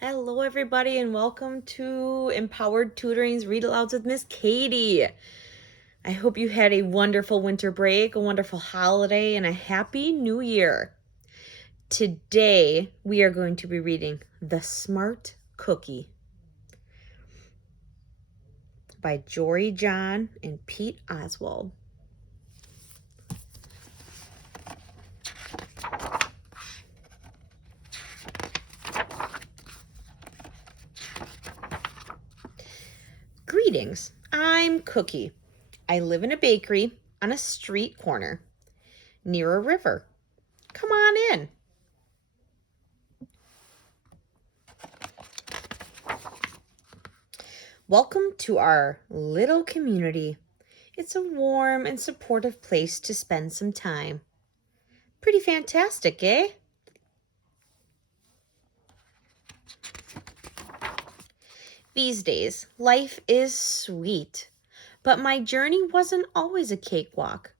Hello, everybody, and welcome to Empowered Tutoring's Read-Alouds with Miss Katie. I hope you had a wonderful winter break, a wonderful holiday, and a happy new year. Today, we are going to be reading The Smart Cookie by Jory John and Pete Oswald. Greetings, I'm Cookie. I live in a bakery on a street corner near a river. Come on in. Welcome to our little community. It's a warm and supportive place to spend some time. Pretty fantastic, eh? These days, life is sweet, but my journey wasn't always a cakewalk.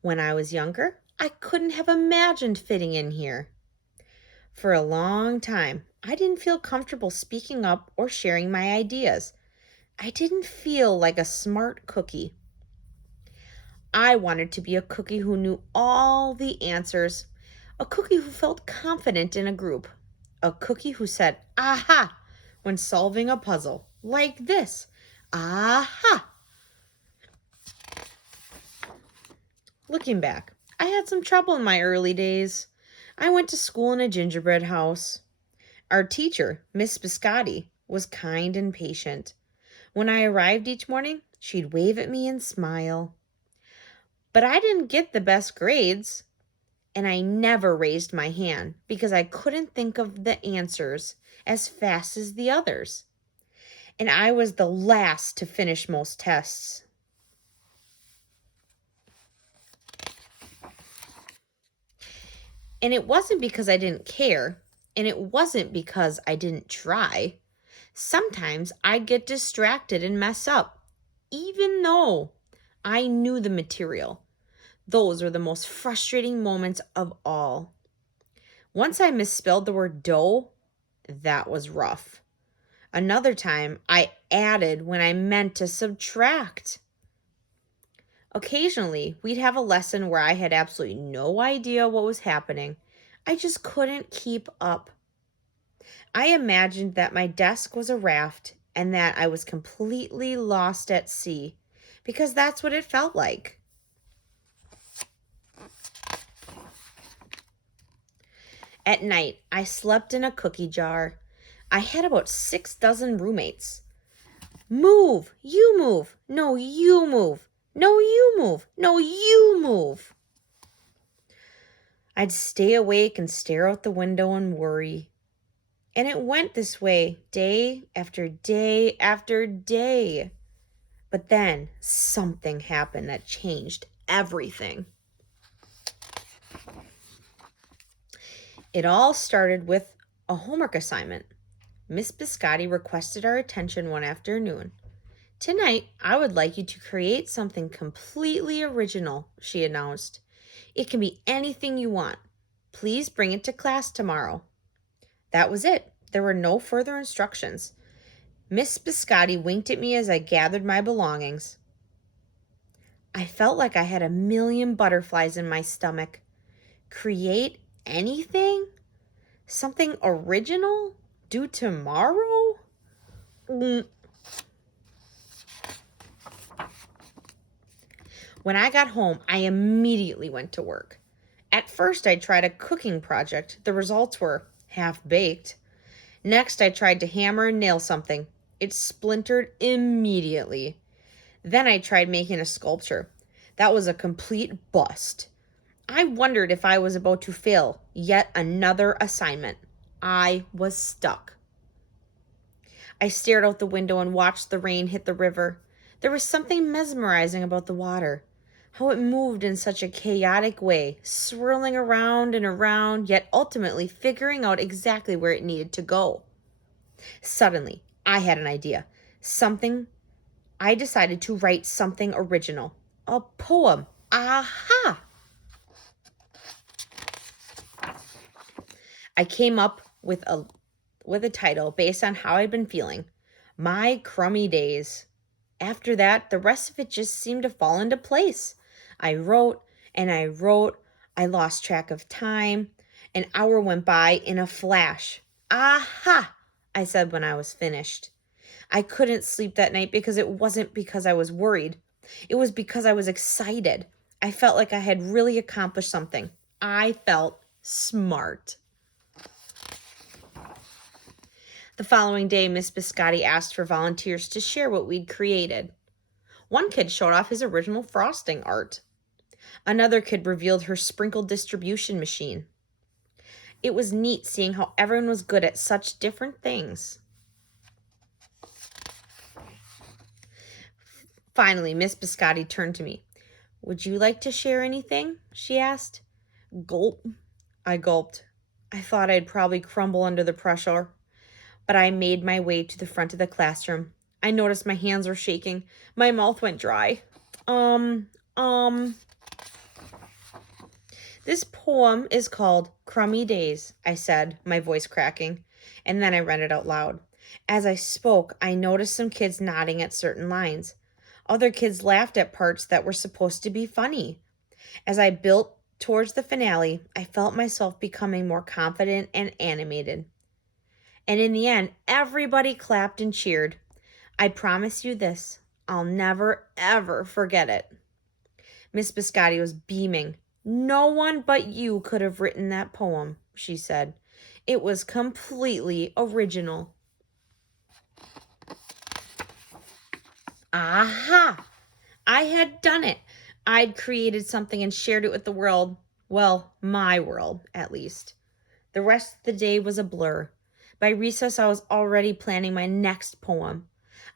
When I was younger, I couldn't have imagined fitting in here. For a long time, I didn't feel comfortable speaking up or sharing my ideas. I didn't feel like a smart cookie. I wanted to be a cookie who knew all the answers, a cookie who felt confident in a group, a cookie who said, aha, when solving a puzzle, like this, aha. Looking back, I had some trouble in my early days. I went to school in a gingerbread house. Our teacher, Miss Biscotti, was kind and patient. When I arrived each morning, she'd wave at me and smile. But I didn't get the best grades, and I never raised my hand because I couldn't think of the answers as fast as the others. And I was the last to finish most tests. And it wasn't because I didn't care, and it wasn't because I didn't try. Sometimes I'd get distracted and mess up, even though I knew the material. Those were the most frustrating moments of all. Once I misspelled the word dough, that was rough. Another time, I added when I meant to subtract. Occasionally, we'd have a lesson where I had absolutely no idea what was happening. I just couldn't keep up. I imagined that my desk was a raft and that I was completely lost at sea, because that's what it felt like. At night, I slept in a cookie jar. I had about 6 dozen roommates. Move, you move, no, you move, no, you move, no, you move. I'd stay awake and stare out the window and worry. And it went this way day after day after day. But then something happened that changed everything. It all started with a homework assignment. Miss Biscotti requested our attention one afternoon. Tonight, I would like you to create something completely original, she announced. It can be anything you want. Please bring it to class tomorrow. That was it. There were no further instructions. Miss Biscotti winked at me as I gathered my belongings. I felt like I had a million butterflies in my stomach. Create anything? Something original? Due tomorrow? When I got home, I immediately went to work. At first, I tried a cooking project. The results were half-baked. Next, I tried to hammer and nail something. It splintered immediately. Then I tried making a sculpture. That was a complete bust. I wondered if I was about to fail yet another assignment. I was stuck. I stared out the window and watched the rain hit the river. There was something mesmerizing about the water, how it moved in such a chaotic way, swirling around and around, yet ultimately figuring out exactly where it needed to go. Suddenly, I had an idea. I decided to write something original. A poem. Aha! I came up with a with a title based on how I'd been feeling. My crummy days. After that, the rest of it just seemed to fall into place. I wrote and I wrote. I lost track of time. An hour went by in a flash. Aha! I said when I was finished. I couldn't sleep that night because it wasn't because I was worried. It was because I was excited. I felt like I had really accomplished something. I felt smart. The following day, Miss Biscotti asked for volunteers to share what we'd created. One kid showed off his original frosting art. Another kid revealed her sprinkle distribution machine. It was neat seeing how everyone was good at such different things. Finally, Miss Biscotti turned to me. "Would you like to share anything?" she asked. Gulp. I gulped. I thought I'd probably crumble under the pressure, but I made my way to the front of the classroom. I noticed my hands were shaking. My mouth went dry. This poem is called Crummy Days, I said, my voice cracking, and then I read it out loud. As I spoke, I noticed some kids nodding at certain lines. Other kids laughed at parts that were supposed to be funny. As I built towards the finale, I felt myself becoming more confident and animated. And in the end, everybody clapped and cheered. I promise you this, I'll never, ever forget it. Miss Biscotti was beaming. "No one but you could have written that poem," she said. "It was completely original." Aha! I had done it. I'd created something and shared it with the world. Well, my world, at least. The rest of the day was a blur. By recess, I was already planning my next poem.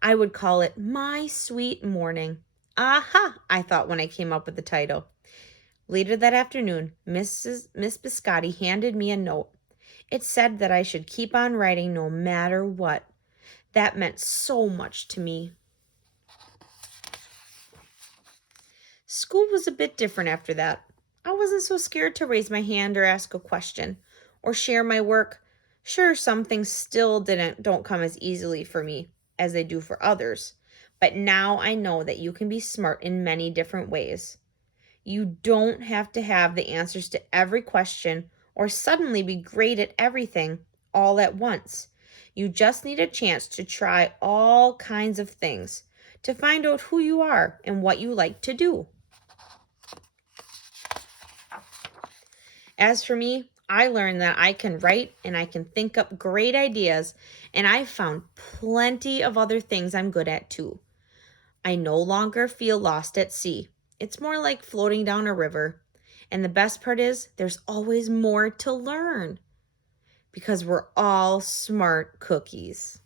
I would call it My Sweet Morning. Aha, I thought when I came up with the title. Later that afternoon, Miss Biscotti handed me a note. It said that I should keep on writing no matter what. That meant so much to me. School was a bit different after that. I wasn't so scared to raise my hand or ask a question or share my work. Sure, some things still don't come as easily for me as they do for others, but now I know that you can be smart in many different ways. You don't have to have the answers to every question or suddenly be great at everything all at once. You just need a chance to try all kinds of things to find out who you are and what you like to do. As for me, I learned that I can write and I can think up great ideas, and I've found plenty of other things I'm good at too. I no longer feel lost at sea. It's more like floating down a river. And the best part is there's always more to learn because we're all smart cookies.